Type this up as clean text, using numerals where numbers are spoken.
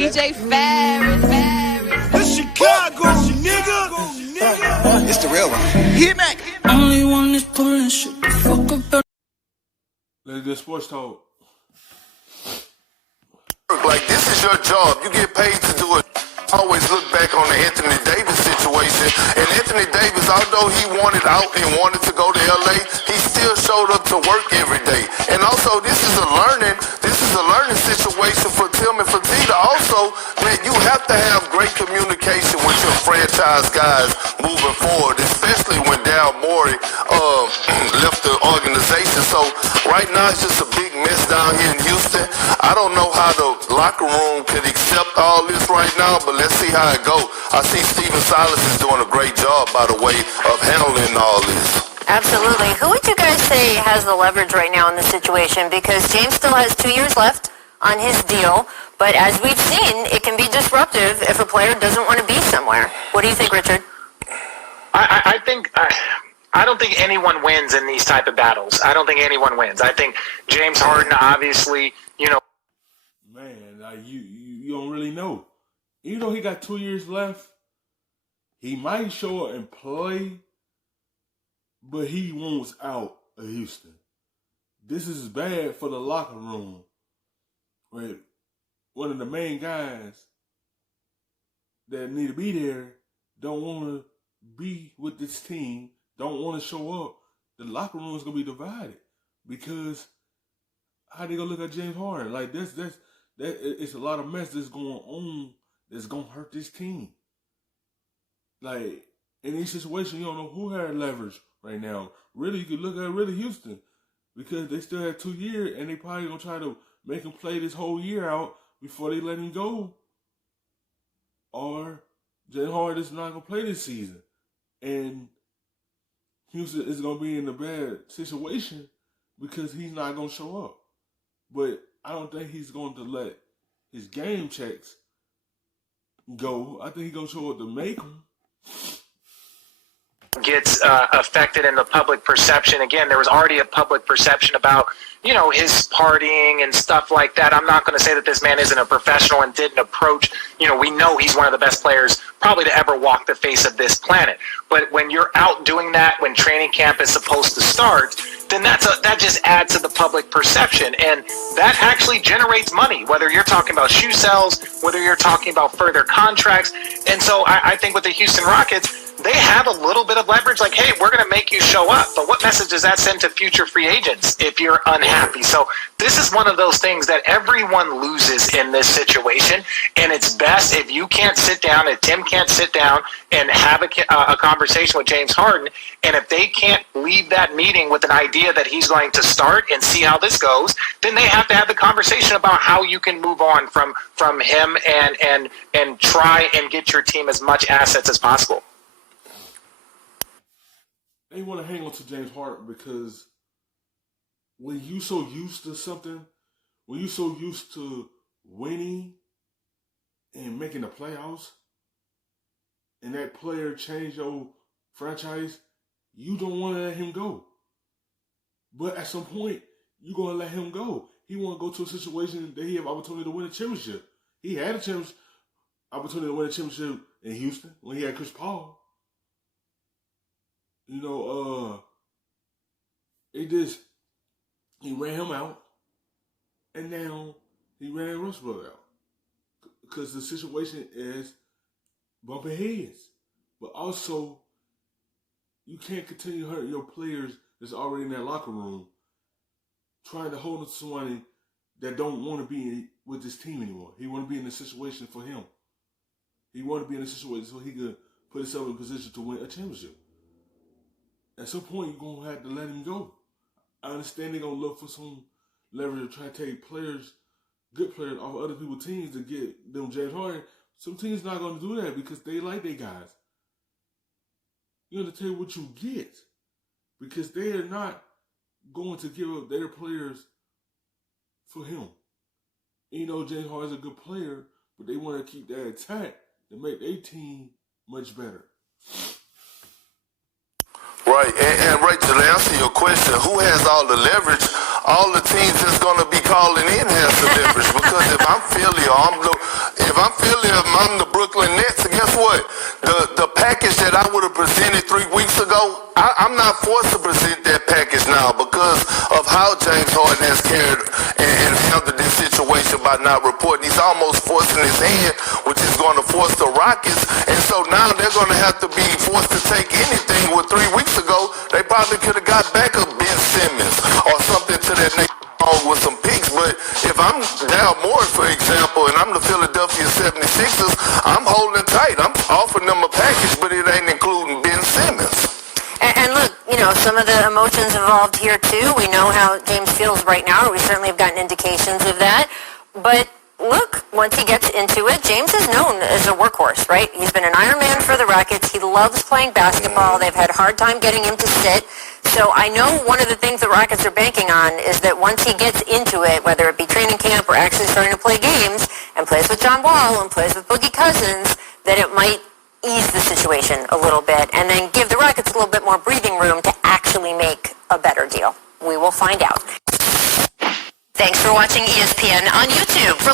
DJ Ferris. It's Chicago, nigga. It's the real one. Hit me. Only one is pulling shit the fuck up. Let's get sports talk. Like, this is your job. You get paid to do it. Always look back on the Anthony Davis situation. And Anthony Davis, although he wanted out and wanted to go to LA, he still showed up to work every day. And also, this is a learning situation for Tim and Fertitta. Also, that you have to have great communication with your franchise guys moving forward, especially when Daryl Morey left the organization. So right now it's just a big mess down here in Houston. I don't know how the locker room could accept all this right now, but let's see how it goes. I see Stephen Silas is doing a great job, by the way, of handling all this. Absolutely. Who would you guys say has the leverage right now in this situation? Because James still has 2 years left on his deal, but as we've seen, it can be disruptive if a player doesn't want to be somewhere. What do you think, Richard? I don't think anyone wins in these type of battles. I don't think anyone wins. I think James Harden, obviously, Man, like you don't really know. Even though he got 2 years left, he might show up and play, but he wants out of Houston. This is bad for the locker room. Right? One of the main guys that need to be there don't want to be with this team, don't want to show up. The locker room is going to be divided because how they going to look at James Harden? Like, it's a lot of mess that's going on that's going to hurt this team. Like, in these situations, you don't know who had leverage right now. Really, you could look at Houston because they still have 2 years and they probably going to try to make him play this whole year out before they let him go. Or James Harden is not going to play this season. And Houston is going to be in a bad situation because he's not going to show up. But I don't think he's going to let his game checks go. I think he's going to show up to make them. Gets affected in the public perception. Again, there was already a public perception about, his partying and stuff like that. I'm not going to say that this man isn't a professional and didn't approach, we know he's one of the best players probably to ever walk the face of this planet. But when you're out doing that, when training camp is supposed to start, then that just adds to the public perception. And that actually generates money, whether you're talking about shoe sales, whether you're talking about further contracts. And so I think with the Houston Rockets, they have a little bit of leverage, like, hey, we're going to make you show up. But what message does that send to future free agents if you're unhappy? So this is one of those things that everyone loses in this situation. And it's best if you can't sit down, if Tim can't sit down and have a conversation with James Harden. And if they can't leave that meeting with an idea that he's going to start and see how this goes, then they have to have the conversation about how you can move on from him and try and get your team as much assets as possible. They want to hang on to James Harden because when you so used to something, when you so used to winning and making the playoffs, and that player changed your franchise, you don't want to let him go. But at some point, you're going to let him go. He want to go to a situation that he have opportunity to win a championship. He had a opportunity to win a championship in Houston when he had Chris Paul. He ran him out, and now he ran Westbrook out. Because the situation is bumping heads. But also, you can't continue hurting your players that's already in that locker room, trying to hold on to somebody that don't want to be with this team anymore. He want to be in a situation for him. He want to be in a situation so he could put himself in a position to win a championship. At some point, you're going to have to let him go. I understand they're going to look for some leverage to try to take players, good players, off of other people's teams to get them James Harden. Some teams not going to do that because they like their guys. You have to take what you get because they are not going to give up their players for him. James Harden's a good player, but they want to keep that attack to make their team much better. Right, and Rachel, to answer your question, who has all the leverage? all the teams that's going to be calling in has some leverage. Because if I'm Philly or if I'm the Brooklyn Nets, guess what? The package that I would have presented 3 weeks ago, I'm not forced to present that package now because of how James Harden has carried and handled this situation by not reporting. He's almost forcing his hand, which is going to force the Rockets. And so now they're going to have to be forced to take anything. With 3 weeks ago, they probably could have got back a Ben Simmons or something to that next with some picks. But if I'm Dal Morris, for example, and I'm the Philadelphia 76ers, I'm holding tight. I'm offering them a package, but it ain't including Ben Simmons. And look, some of the emotions involved here too. We know how James feels right now. We certainly have gotten indications of that. But look, once he gets into it, James is known as a workhorse, right? He's been an Iron Man for the Rockets. He loves playing basketball. They've had a hard time getting him to sit. So I know one of the things the Rockets are banking on is that once he gets into it, whether it be training camp or actually starting to play games and plays with John Wall and plays with Boogie Cousins, that it might ease the situation a little bit and then give the Rockets a little bit more breathing room to actually make a better deal. We will find out. Thanks for watching ESPN on YouTube. For